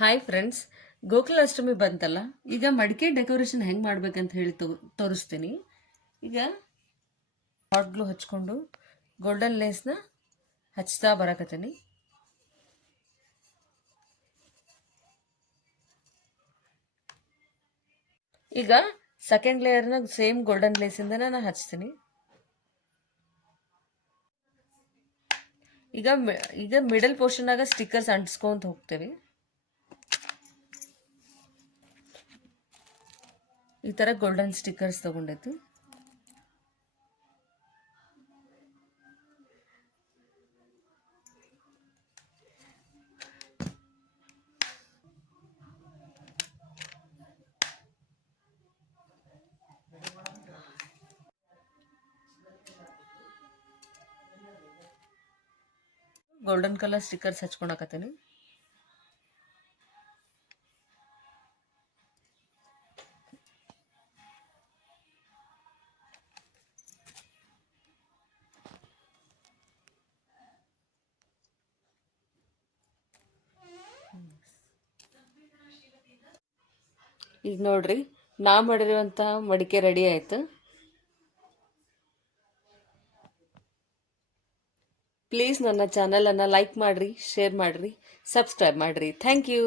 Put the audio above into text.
Hi friends, Gokulashtami ಬಂತಲ್ಲ. ಈಗ ಮಡಿಕೆ ಡೆಕೋರೇಷನ್ ಹೆಂಗೆ ಮಾಡ್ಬೇಕಂತ ಹೇಳಿ ತೋರಿಸ್ತೀನಿ. ಈಗ ಹಾಟ್ ಗ್ಲೂ ಹಚ್ಕೊಂಡು ಗೋಲ್ಡನ್ ಲೇಸ್ನ ಹಚ್ತಾ ಬರಕತ್ತೀನಿ. ಈಗ ಸೆಕೆಂಡ್ ಲೇಯರ್ನ ಸೇಮ್ ಗೋಲ್ಡನ್ ಲೇಸಿಂದ ನಾನು ಹಚ್ತೀನಿ. ಈಗ ಈಗ ಮಿಡಲ್ ಪೋರ್ಷನ್ನಾಗ ಸ್ಟಿಕ್ಕರ್ಸ್ ಅಂಟಿಸ್ಕೊಂತ ಹೋಗ್ತೇವೆ. ಈ ಥರ ಗೋಲ್ಡನ್ ಸ್ಟಿಕ್ಕರ್ಸ್ ತಗೊಂಡೈತಿ. ಗೋಲ್ಡನ್ ಕಲರ್ ಸ್ಟಿಕ್ಕರ್ಸ್ ಹಚ್ಕೊಳಕತ್ತೀನಿ. ಈಗ ನೋಡ್ರಿ, ನಾ ಮಾಡಿರುವಂಥ ಮಡಿಕೆ ರೆಡಿ ಆಯ್ತು. ಪ್ಲೀಸ್ ನನ್ನ ಚಾನಲನ್ನು ಲೈಕ್ ಮಾಡಿರಿ, ಶೇರ್ ಮಾಡಿರಿ, ಸಬ್ಸ್ಕ್ರೈಬ್ ಮಾಡಿರಿ. Thank you.